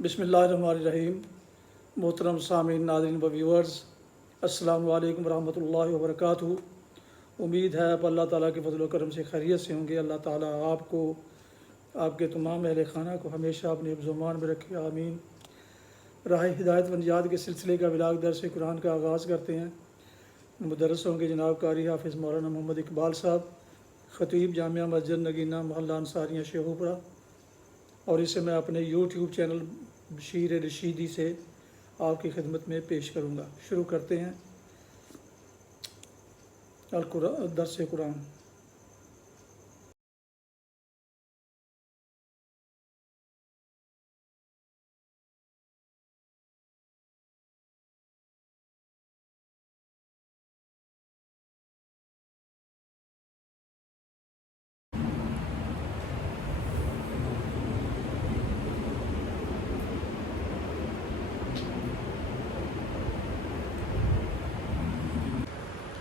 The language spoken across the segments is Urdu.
بسم اللہ الرحمن الرحیم۔ محترم سامعین، ناظرین و ویورز، السلام علیکم ورحمۃ اللہ وبرکاتہ۔ امید ہے آپ اللہ تعالیٰ کے فضل و کرم سے خیریت سے ہوں گے۔ اللہ تعالیٰ آپ کو، آپ کے تمام اہل خانہ کو ہمیشہ اپنے حفظ و امان میں رکھے، آمین۔ راہ ہدایت و نجات کے سلسلے کا ولاغ درس قرآن کا آغاز کرتے ہیں۔ مدرسوں کے جناب قاری حافظ مولانا محمد اقبال صاحب، خطیب جامعہ مسجد نگینہ محلہ انصاریہ شیخوپورہ، اور اسے میں اپنے یوٹیوب چینل بشیر رشیدی سے آپ کی خدمت میں پیش کروں گا۔ شروع کرتے ہیں درس قرآن۔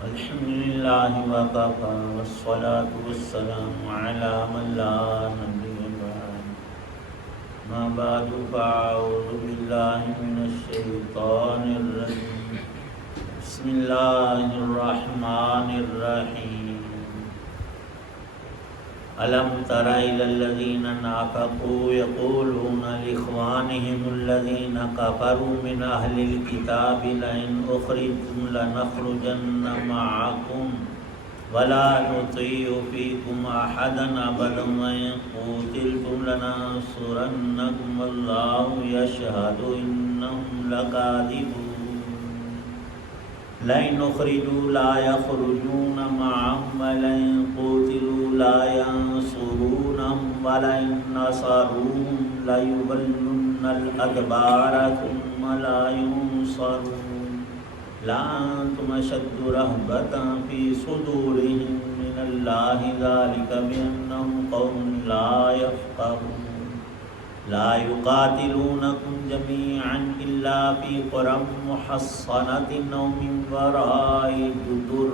الحمدللہ وکفی والصلاة والسلام علی من لا نبی بعد، ما بعد فاعوذ باللہ من الشیطان الرجیم، بسم اللہ الرحمن الرحیم۔ ألم تر إلى الذين نافقوا يقولون لإخوانهم الذين كفروا من أهل الكتاب لئن أخرجتم لنخرجن معكم ولا نطيع فيكم أحدا أبدا وإن قتلتم لننصرنكم والله يشهد إنهم لكاذبون لئن أخرجوا لا يخرجون معهم ولئن قتلوا لا ينصرونهم ولئن نصروهم ليولن الأدبار ثم لا ينصرون لأنتم أشد رهبة في صدورهم من الله ذلك بأنهم قوم لا يفقهون لا يقاتلونكم جميعا إلا في قرى محصنة أو من وراء جدر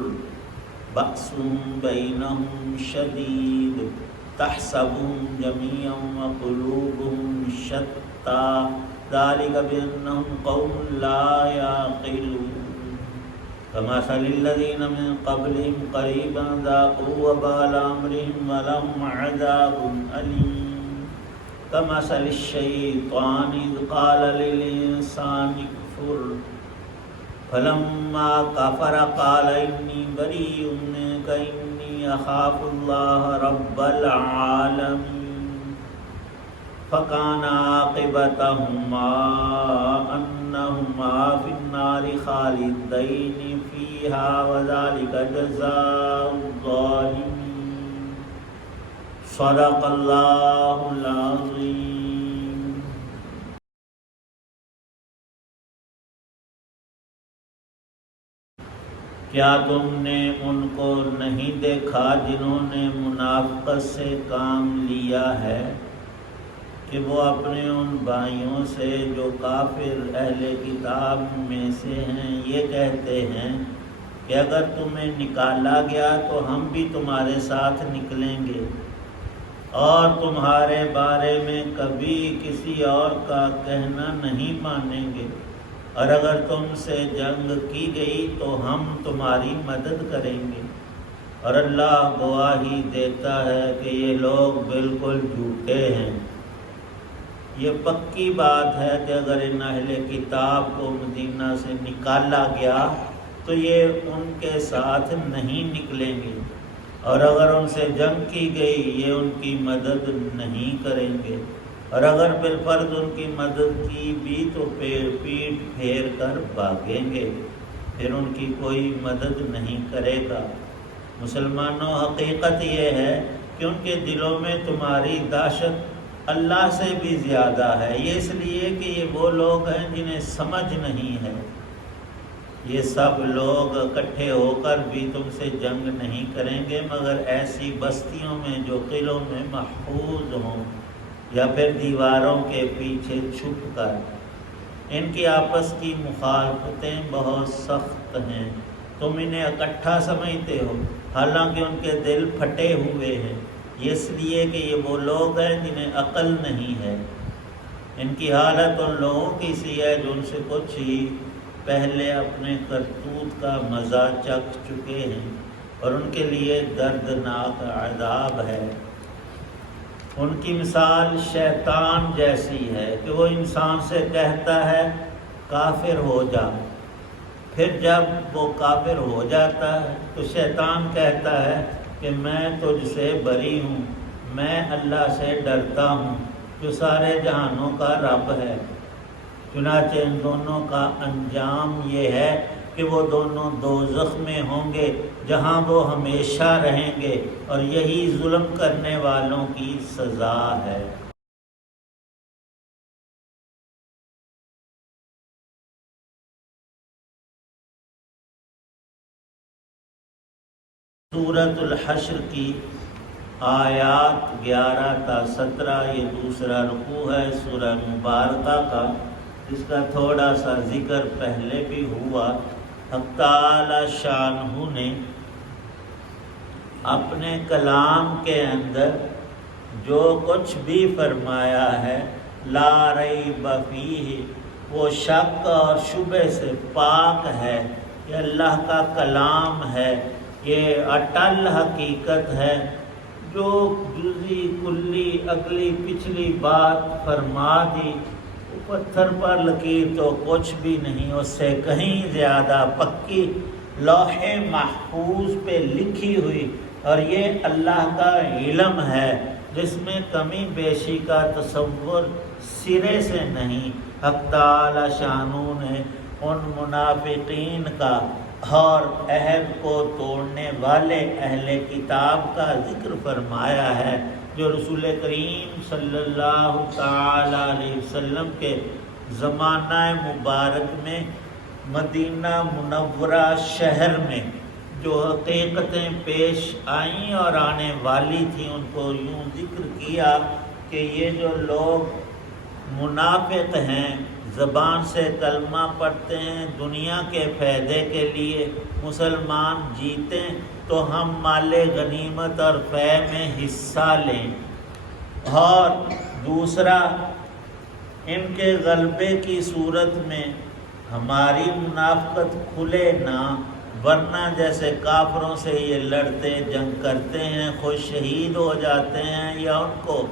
بأسهم بينهم شديد تحسبهم جميعا وقلوبهم شتى ذلك بأنهم قوم لا يعقلون كمثل الذين من قبلهم قريبا ذاقوا وبال أمرهم ولهم عذاب أليم كمثل الشيطان إذ قال للإنسان اكفر فلما كفر قال إني بريء منك إني أخاف الله رب العالمين فكان عاقبتهما أنهما في النار خالدين فيها وذلك جزاء الظالمين صدق اللہ العظیم۔ کیا تم نے ان کو نہیں دیکھا جنہوں نے منافقت سے کام لیا ہے کہ وہ اپنے ان بھائیوں سے جو کافر اہل کتاب میں سے ہیں یہ کہتے ہیں کہ اگر تمہیں نکالا گیا تو ہم بھی تمہارے ساتھ نکلیں گے اور تمہارے بارے میں کبھی کسی اور کا کہنا نہیں مانیں گے، اور اگر تم سے جنگ کی گئی تو ہم تمہاری مدد کریں گے، اور اللہ گواہی دیتا ہے کہ یہ لوگ بالکل جھوٹے ہیں۔ یہ پکی بات ہے کہ اگر ان اہل کتاب کو مدینہ سے نکالا گیا تو یہ ان کے ساتھ نہیں نکلیں گے، اور اگر ان سے جنگ کی گئی یہ ان کی مدد نہیں کریں گے، اور اگر بالفرض ان کی مدد کی بھی تو پیٹ پھیر کر بھاگیں گے، پھر ان کی کوئی مدد نہیں کرے گا۔ مسلمانوں، حقیقت یہ ہے کہ ان کے دلوں میں تمہاری دہشت اللہ سے بھی زیادہ ہے، یہ اس لیے کہ یہ وہ لوگ ہیں جنہیں سمجھ نہیں ہے۔ یہ سب لوگ اکٹھے ہو کر بھی تم سے جنگ نہیں کریں گے مگر ایسی بستیوں میں جو قلعوں میں محفوظ ہوں یا پھر دیواروں کے پیچھے چھپ کر۔ ان کی آپس کی مخالفتیں بہت سخت ہیں، تم انہیں اکٹھا سمجھتے ہو حالانکہ ان کے دل پھٹے ہوئے ہیں، یہ اس لیے کہ یہ وہ لوگ ہیں جنہیں عقل نہیں ہے۔ ان کی حالت ان لوگوں کی سی ہے جو ان سے کچھ ہی پہلے اپنے کرتوت کا مزہ چکھ چکے ہیں اور ان کے لیے دردناک عذاب ہے۔ ان کی مثال شیطان جیسی ہے کہ وہ انسان سے کہتا ہے کافر ہو جا، پھر جب وہ کافر ہو جاتا ہے تو شیطان کہتا ہے کہ میں تجھ سے بری ہوں، میں اللہ سے ڈرتا ہوں جو سارے جہانوں کا رب ہے۔ چنانچہ ان دونوں کا انجام یہ ہے کہ وہ دونوں دوزخ میں ہوں گے جہاں وہ ہمیشہ رہیں گے، اور یہی ظلم کرنے والوں کی سزا ہے۔ سورۃ الحشر کی آیات 11 تا 17 یہ دوسرا رکوع ہے سورہ مبارکہ کا، اس کا تھوڑا سا ذکر پہلے بھی ہوا۔ حق تعالی شانہ نے اپنے کلام کے اندر جو کچھ بھی فرمایا ہے لا ریب فیہ، وہ شک اور شبہ سے پاک ہے، یہ اللہ کا کلام ہے، یہ اٹل حقیقت ہے۔ جو جزی کلی اگلی پچھلی بات فرما دی، پتھر پر لکیر تو کچھ بھی نہیں، اس سے کہیں زیادہ پکی لوح محفوظ پہ لکھی ہوئی، اور یہ اللہ کا علم ہے جس میں کمی بیشی کا تصور سرے سے نہیں۔ حق تعالی شانہ نے ان منافقین کا اور عہد کو توڑنے والے اہل کتاب کا ذکر فرمایا ہے، جو رسول کریم صلی اللہ تعالی علیہ وسلم کے زمانہ مبارک میں مدینہ منورہ شہر میں جو حقیقتیں پیش آئیں اور آنے والی تھیں، ان کو یوں ذکر کیا کہ یہ جو لوگ منافق ہیں، زبان سے کلمہ پڑھتے ہیں، دنیا کے فائدے کے لیے مسلمان جیتیں تو ہم مال غنیمت اور فے میں حصہ لیں، اور دوسرا ان کے غلبے کی صورت میں ہماری منافقت کھلے نہ، ورنہ جیسے کافروں سے یہ لڑتے جنگ کرتے ہیں، خود شہید ہو جاتے ہیں یا ان کو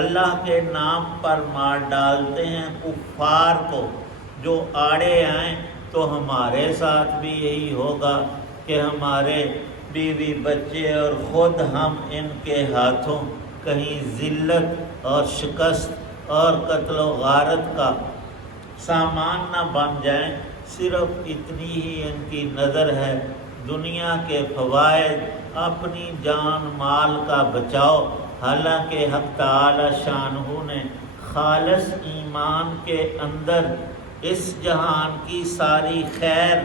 اللہ کے نام پر مار ڈالتے ہیں۔ کفار کو جو آڑے آئیں تو ہمارے ساتھ بھی یہی ہوگا کہ ہمارے بیوی بچے اور خود ہم ان کے ہاتھوں کہیں ذلت اور شکست اور قتل و غارت کا سامان نہ بن جائیں۔ صرف اتنی ہی ان کی نظر ہے، دنیا کے فوائد، اپنی جان مال کا بچاؤ، حالانکہ حق تعالی شانہ نے خالص ایمان کے اندر اس جہان کی ساری خیر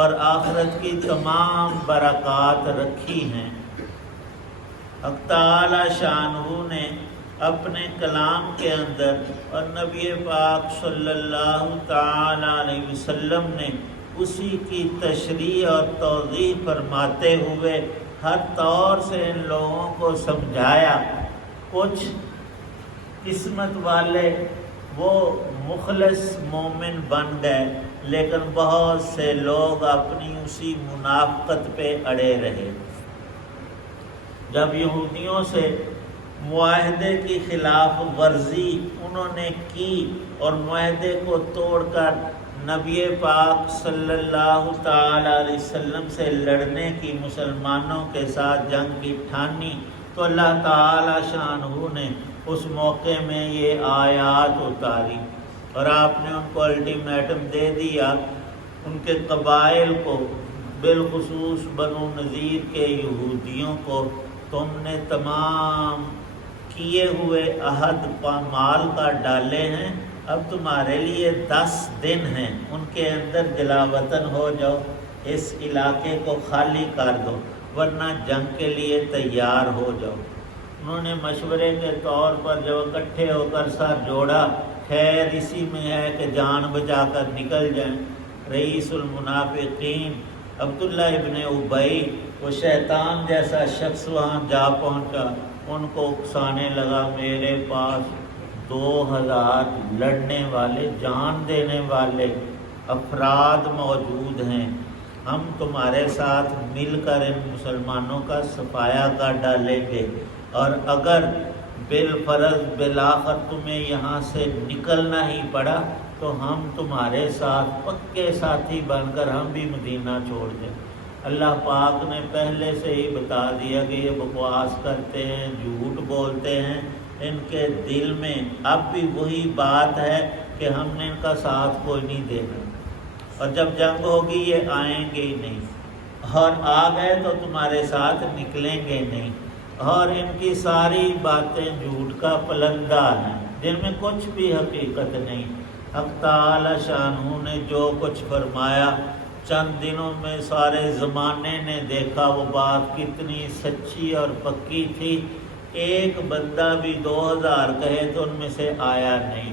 اور آخرت کی تمام برکات رکھی ہیں۔ حق تعالی شانہ نے اپنے کلام کے اندر اور نبی پاک صلی اللہ تعالی علیہ وسلم نے اسی کی تشریح اور توضیح فرماتے ہوئے ہر طور سے ان لوگوں کو سمجھایا۔ کچھ قسمت والے وہ مخلص مومن بن گئے، لیکن بہت سے لوگ اپنی اسی منافقت پہ اڑے رہے۔ جب یہودیوں سے معاہدے کی خلاف ورزی انہوں نے کی اور معاہدے کو توڑ کر نبی پاک صلی اللہ تعالی علیہ وسلم سے لڑنے کی مسلمانوں کے ساتھ جنگ کی ٹھانی، تو اللہ تعالی شانہ نے اس موقع میں یہ آیات اتاری اور آپ نے ان کو الٹیمیٹم دے دیا، ان کے قبائل کو، بالخصوص بنو نذیر کے یہودیوں کو، تم نے تمام کیے ہوئے عہد پامال کا ڈالے ہیں، اب تمہارے لیے 10 دن ہیں، ان کے اندر جلا وطن ہو جاؤ، اس علاقے کو خالی کر دو، ورنہ جنگ کے لیے تیار ہو جاؤ۔ انہوں نے مشورے کے طور پر جب اکٹھے ہو کر سر جوڑا، خیر اسی میں ہے کہ جان بچا کر نکل جائیں۔ رئیس المنافقین عبداللہ ابن ابی، وہ شیطان جیسا شخص وہاں جا پہنچا، ان کو اکسانے لگا، میرے پاس 2000 لڑنے والے جان دینے والے افراد موجود ہیں، ہم تمہارے ساتھ مل کر ان مسلمانوں کا صفایا کر ڈالیں گے، اور اگر بالفرض بالآخر تمہیں یہاں سے نکلنا ہی پڑا تو ہم تمہارے ساتھ پکے ساتھی بن کر ہم بھی مدینہ چھوڑ دیں۔ اللہ پاک نے پہلے سے ہی بتا دیا کہ یہ بکواس کرتے ہیں، جھوٹ بولتے ہیں، ان کے دل میں اب بھی وہی بات ہے کہ ہم نے ان کا ساتھ کوئی نہیں دینا، اور جب جنگ ہوگی یہ آئیں گے ہی نہیں، اور آ گئے تو تمہارے ساتھ نکلیں گے نہیں، اور ان کی ساری باتیں جھوٹ کا پلندہ ہیں جن میں کچھ بھی حقیقت نہیں۔ حق تعالی شانہ نے جو کچھ فرمایا چند دنوں میں سارے زمانے نے دیکھا وہ بات کتنی سچی اور پکی تھی۔ ایک بندہ بھی 2000 کہے تو ان میں سے آیا نہیں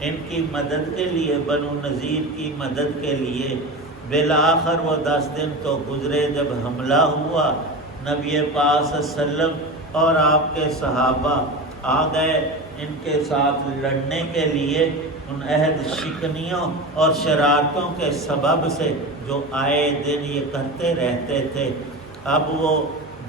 ان کی مدد کے لیے، بنو نذیر کی مدد کے لیے۔ بالآخر وہ 10 دن تو گزرے جب حملہ ہوا، نبی پاک صلی اللہ علیہ وسلم اور آپ کے صحابہ آ گئے ان کے ساتھ لڑنے کے لیے، ان عہد شکنیوں اور شرارتوں کے سبب سے جو آئے دن یہ کرتے رہتے تھے۔ اب وہ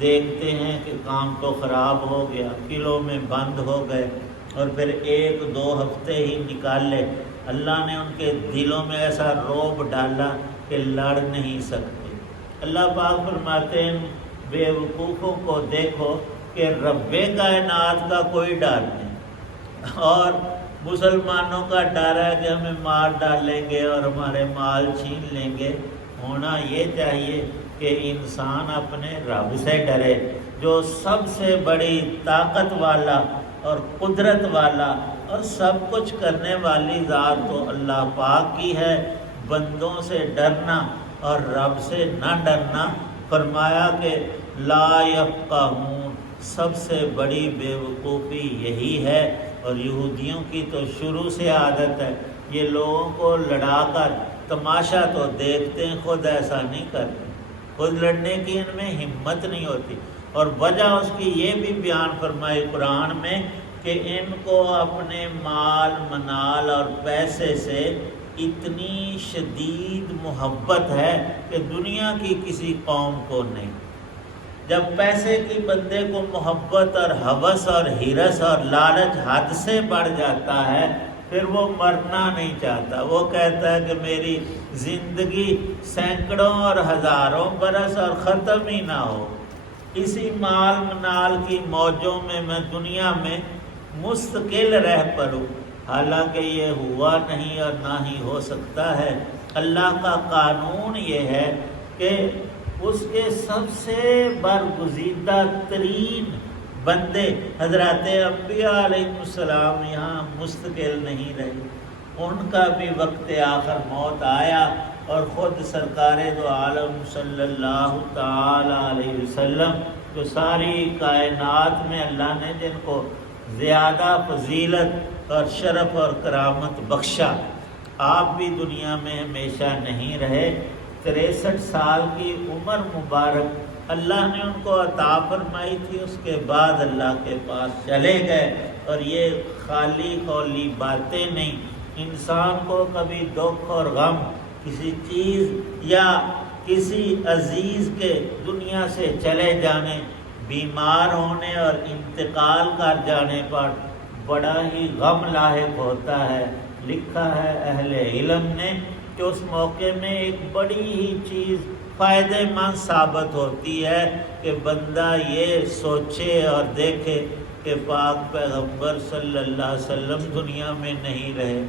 دیکھتے ہیں کہ کام تو خراب ہو گیا، قلعوں میں بند ہو گئے، اور پھر 1-2 ہفتے ہی نکالے، اللہ نے ان کے دلوں میں ایسا رعب ڈالا کہ لڑ نہیں سکتے۔ اللہ پاک فرماتے ہیں بے وقوفوں کو دیکھو کہ رب کائنات کا کوئی ڈر نہیں، اور مسلمانوں کا ڈر ہے کہ ہمیں مار ڈالیں گے اور ہمارے مال چھین لیں گے۔ ہونا یہ چاہیے کہ انسان اپنے رب سے ڈرے، جو سب سے بڑی طاقت والا اور قدرت والا اور سب کچھ کرنے والی ذات تو اللہ پاک کی ہے۔ بندوں سے ڈرنا اور رب سے نہ ڈرنا، فرمایا کہ لا یفقہون، سب سے بڑی بے وقوفی یہی ہے۔ اور یہودیوں کی تو شروع سے عادت ہے، یہ لوگوں کو لڑا کر تماشا تو دیکھتے ہیں، خود ایسا نہیں کرتے، خود لڑنے کی ان میں ہمت نہیں ہوتی۔ اور وجہ اس کی یہ بھی بیان فرمائی قرآن میں کہ ان کو اپنے مال منال اور پیسے سے اتنی شدید محبت ہے کہ دنیا کی کسی قوم کو نہیں۔ جب پیسے کی بندے کو محبت اور ہوس اور ہرس اور لالچ حد سے بڑھ جاتا ہے، پھر وہ مرنا نہیں چاہتا، وہ کہتا ہے کہ میری زندگی سینکڑوں اور ہزاروں برس اور ختم ہی نہ ہو، اسی مال منال کی موجوں میں میں دنیا میں مستقل رہ پڑوں۔ حالانکہ یہ ہوا نہیں اور نہ ہی ہو سکتا ہے۔ اللہ کا قانون یہ ہے کہ اس کے سب سے برگزیدہ ترین بندے حضرات انبیاء علیہ السلام یہاں مستقل نہیں رہے، ان کا بھی وقت آخر موت آیا، اور خود سرکار دو عالم صلی اللہ تعالی علیہ وسلم جو ساری کائنات میں اللہ نے جن کو زیادہ فضیلت اور شرف اور کرامت بخشا، آپ بھی دنیا میں ہمیشہ نہیں رہے۔ 63 سال کی عمر مبارک اللہ نے ان کو عطا فرمائی تھی، اس کے بعد اللہ کے پاس چلے گئے۔ اور یہ خالی خولی باتیں نہیں، انسان کو کبھی دکھ اور غم کسی چیز یا کسی عزیز کے دنیا سے چلے جانے، بیمار ہونے اور انتقال کر جانے پر بڑا ہی غم لاحق ہوتا ہے۔ لکھا ہے اہل علم نے کہ اس موقع میں ایک بڑی ہی چیز فائدہ مند ثابت ہوتی ہے کہ بندہ یہ سوچے اور دیکھے کہ پاک پیغمبر صلی اللہ علیہ وسلم دنیا میں نہیں رہے،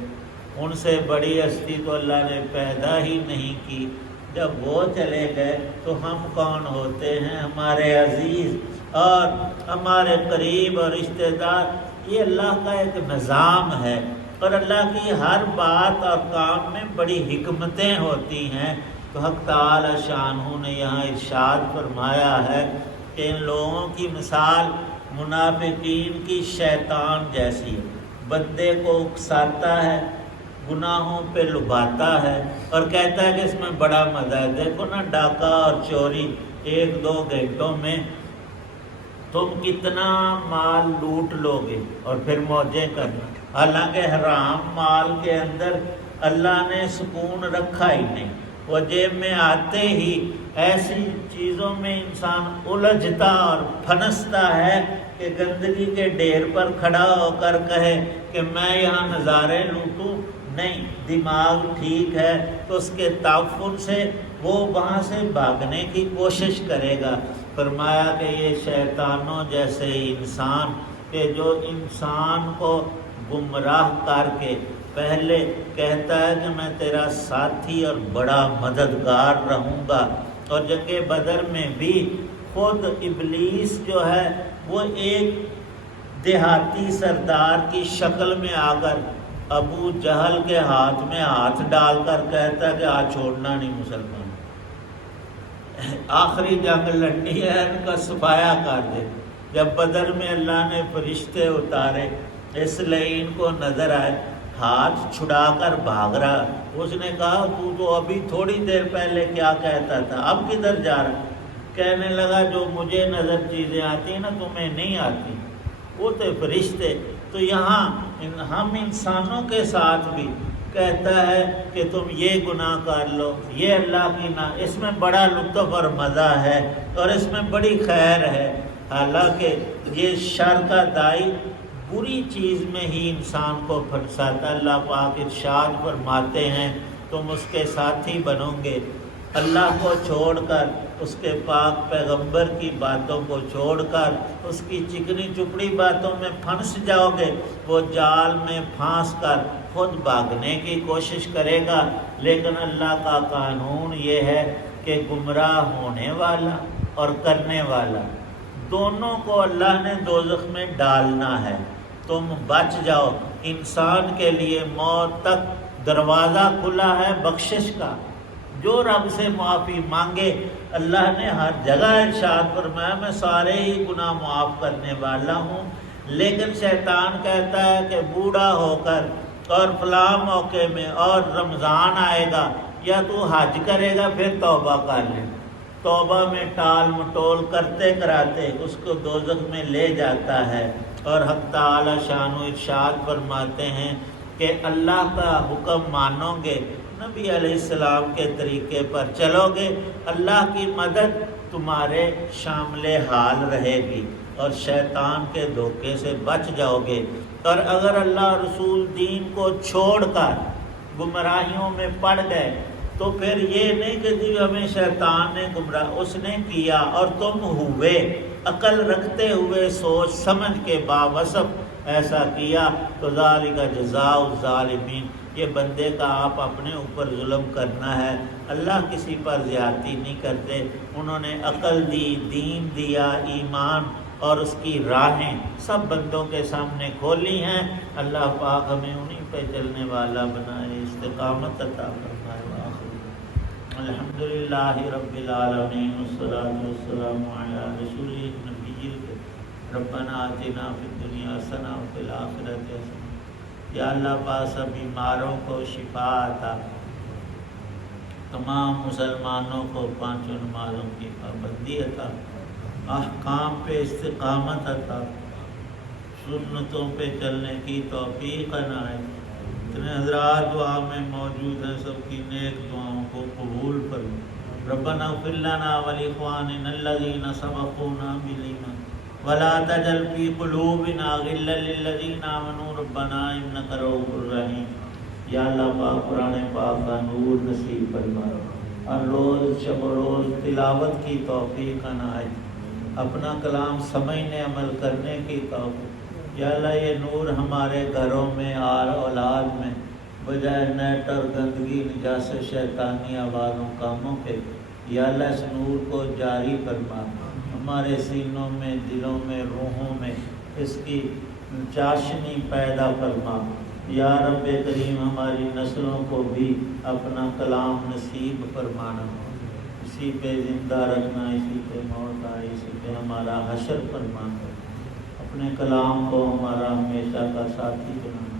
ان سے بڑی ہستی تو اللہ نے پیدا ہی نہیں کی۔ جب وہ چلے گئے تو ہم کون ہوتے ہیں؟ ہمارے عزیز اور ہمارے قریب اور رشتہ دار، یہ اللہ کا ایک نظام ہے، اور اللہ کی ہر بات اور کام میں بڑی حکمتیں ہوتی ہیں۔ تو حق تعالی شانہ نے یہاں ارشاد فرمایا ہے کہ ان لوگوں کی مثال منافقین کی شیطان جیسی ہے، بندے کو اکساتا ہے، گناہوں پہ لبھاتا ہے، اور کہتا ہے کہ اس میں بڑا مزہ ہے۔ دیکھو نا، ڈاکہ اور چوری 1-2 گھنٹوں میں تم کتنا مال لوٹ لو گے اور پھر موجیں کرنا۔ حالانکہ حرام مال کے اندر اللہ نے سکون رکھا ہی نہیں، وہ جیب میں آتے ہی ایسی چیزوں میں انسان الجھتا اور پھنستا ہے کہ گندگی کے ڈھیر پر کھڑا ہو کر کہے کہ میں یہاں نظارے لوٹوں، نہیں، دماغ ٹھیک ہے تو اس کے تعفن سے وہ وہاں سے بھاگنے کی کوشش کرے گا۔ فرمایا کہ یہ شیطانوں جیسے انسان کہ جو انسان کو گمراہ کر کے پہلے کہتا ہے کہ میں تیرا ساتھی اور بڑا مددگار رہوں گا، اور جنگ بدر میں بھی خود ابلیس جو ہے وہ ایک دیہاتی سردار کی شکل میں آ کر ابو جہل کے ہاتھ میں ہاتھ ڈال کر کہتا ہے کہ آج چھوڑنا نہیں مسلمان، آخری جنگ لڑنی ہے، ان کا صفایا کر دے۔ جب بدر میں اللہ نے فرشتے اتارے، اس لعین کو نظر آئے ہاتھ چھڑا کر بھاگ رہا، اس نے کہا تو ابھی تھوڑی دیر پہلے کیا کہتا تھا، اب کدھر جا رہا؟ کہنے لگا جو مجھے نظر چیزیں آتی ہیں نا تمہیں نہیں آتی، وہ تو فرشتے۔ تو یہاں ہم انسانوں کے ساتھ بھی کہتا ہے کہ تم یہ گناہ کر لو، یہ اللہ کی نہ، اس میں بڑا لطف اور مزہ ہے اور اس میں بڑی خیر ہے، حالانکہ یہ شر کا دائی بری چیز میں ہی انسان کو پھنساتا۔ اللہ پاک ارشاد فرماتے ہیں تم اس کے ساتھی بنو گے، اللہ کو چھوڑ کر، اس کے پاک پیغمبر کی باتوں کو چھوڑ کر اس کی چکنی چپڑی باتوں میں پھنس جاؤ گے، وہ جال میں پھانس کر خود بھاگنے کی کوشش کرے گا۔ لیکن اللہ کا قانون یہ ہے کہ گمراہ ہونے والا اور کرنے والا دونوں کو اللہ نے دوزخ میں ڈالنا ہے۔ تم بچ جاؤ، انسان کے لیے موت تک دروازہ کھلا ہے بخشش کا، جو رب سے معافی مانگے اللہ نے ہر جگہ ارشاد فرمایا میں سارے ہی گناہ معاف کرنے والا ہوں۔ لیکن شیطان کہتا ہے کہ بوڑھا ہو کر اور فلاں موقع میں اور رمضان آئے گا یا تو حج کرے گا پھر توبہ کر لے، توبہ میں ٹال مٹول کرتے کراتے اس کو دوزخ میں لے جاتا ہے۔ اور حق تعالی شان و ارشاد فرماتے ہیں کہ اللہ کا حکم مانو گے، نبی علیہ السلام کے طریقے پر چلو گے، اللہ کی مدد تمہارے شامل حال رہے گی اور شیطان کے دھوکے سے بچ جاؤ گے۔ اور اگر اللہ رسول دین کو چھوڑ کر گمراہیوں میں پڑ گئے تو پھر یہ نہیں کہ جی ہمیں شیطان نے گمراہ، اس نے کیا اور تم ہوئے عقل رکھتے ہوئے سوچ سمجھ کے باوصف ایسا کیا تو ذالک جزاء الظالمین، یہ بندے کا آپ اپنے اوپر ظلم کرنا ہے، اللہ کسی پر زیادتی نہیں کرتے۔ انہوں نے عقل دی، دین دیا، ایمان اور اس کی راہیں سب بندوں کے سامنے کھولی ہیں۔ اللہ پاک ہمیں انہیں پہ چلنے والا بنائے، استقامت عطا فرمائے۔ الحمدللہ رب العالمین والصلاة والسلام علی رسول النبی ربنا آتنا فی الدنیا حسنہ وفی الآخرۃ حسنہ۔ یا اللہ پاک سب بیماروں کو شفا عطا، تمام مسلمانوں کو پانچوں نمازوں کی پابندی عطا، احکام پہ استقامت عطا، سنتوں پہ چلنے کی توفیق عنایت۔ اتنے حضرات دعا میں موجود ہیں، سب کی نیک دعاؤں کو قبول فرما۔ ربنا اغفر لنا ولاخواننا الذین سبقونا بالایمان ولا تجعل فی قلوبنا غلا للذین آمنوا ربنا انک رؤوف رحیم۔ یا اللہ پاک قرآن پاک کا نور نصیب فرما، ہر روز شب و روز تلاوت کی توفیق عنایت، اپنا کلام سمجھنے عمل کرنے کی توفیق۔ یا اللہ یہ نور ہمارے گھروں میں اور اولاد میں بجائے نیٹ اور گندگی نجاست شیطانی آوازوں کاموں کے، یا اللہ اس نور کو جاری فرما، ہمارے سینوں میں، دلوں میں، روحوں میں اس کی چاشنی پیدا فرما۔ یا رب کریم ہماری نسلوں کو بھی اپنا کلام نصیب فرمانا، اسی پہ زندہ رکھنا، اسی پہ موت آئی، اسی پہ ہمارا حشر فرمانا، اپنے کلام کو ہمارا ہمیشہ کا ساتھی بنانا۔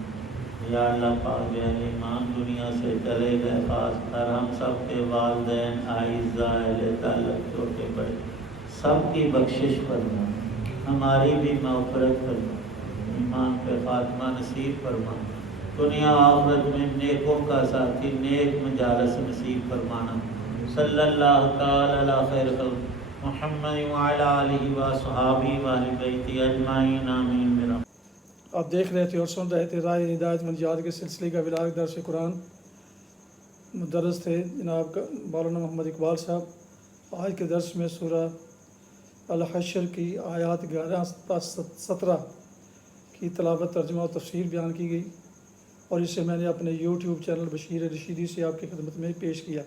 یا اللہ پاک اہل ایمان دنیا سے چلے گئے، خاص کر ہم سب کے والدین، اعزاء اہل تعلق چھوٹے بڑے سب کی بخشش فرما، ہماری بھی مغفرت فرما۔ ایمان پہ خاتمہ نصیب فرما، دنیا آخرت میں نیکوں کا ساتھی، نیک مجالس نصیب فرمانا۔ صلی اللہ تعالی علی خیر خلق محمد وعلی آلہ وصحابہ واہل بیتہ اجمعین آمین برحمتہ۔ آپ دیکھ رہے تھے اور سن رہے تھے رائے ہدایت منجات کے سلسلے کا ولاغ درس قرآن، مدرس تھے جناب مولانا محمد اقبال صاحب۔ آج کے درس میں سورہ الحشر کی آیات 11 تا 17 کی تلاوت، ترجمہ و تفسیر بیان کی گئی، اور اسے میں نے اپنے یوٹیوب چینل بشیر رشیدی سے آپ کی خدمت میں پیش کیا۔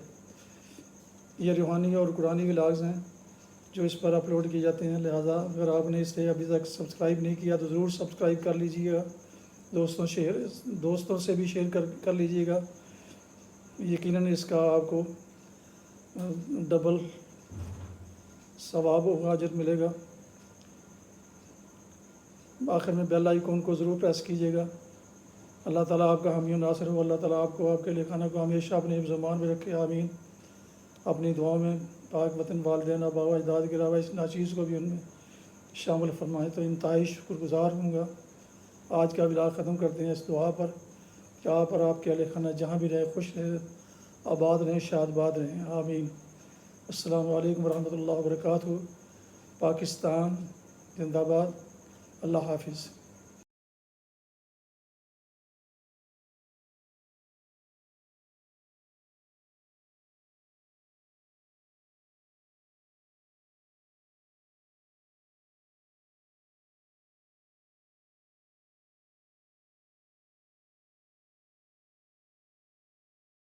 یہ روحانی اور قرآنی ولاگز ہیں جو اس پر اپلوڈ کیے جاتے ہیں، لہٰذا اگر آپ نے اسے ابھی تک سبسکرائب نہیں کیا تو ضرور سبسکرائب کر لیجیے گا، دوستوں سے بھی شیئر کر لیجیے گا، یقیناً اس کا آپ کو ڈبل ثواب و اجر ملے گا۔ آخر میں بیل آئیکن کو ضرور پریس کیجیے گا۔ اللہ تعالیٰ آپ کا حامی و ناصر ہو، اللہ تعالیٰ آپ کو، آپ کے لکھانہ کو ہمیشہ اپنے زمان میں رکھے، آمین۔ اپنی دعاؤں میں پاک وطن، والدین، آباء و اجداد کے علاوہ اس ناچیز کو بھی ان میں شامل فرمائیں تو انتہائی شکر گزار ہوں گا۔ آج کا ولاگ ختم کرتے ہیں اس دعا پر کہ آپ اور آپ کے اہل خانہ جہاں بھی رہیں خوش رہیں، آباد رہیں، شاد باد رہیں، آمین۔ السلام علیکم ورحمۃ اللہ وبرکاتہ۔ پاکستان زندہ باد۔ اللہ حافظ۔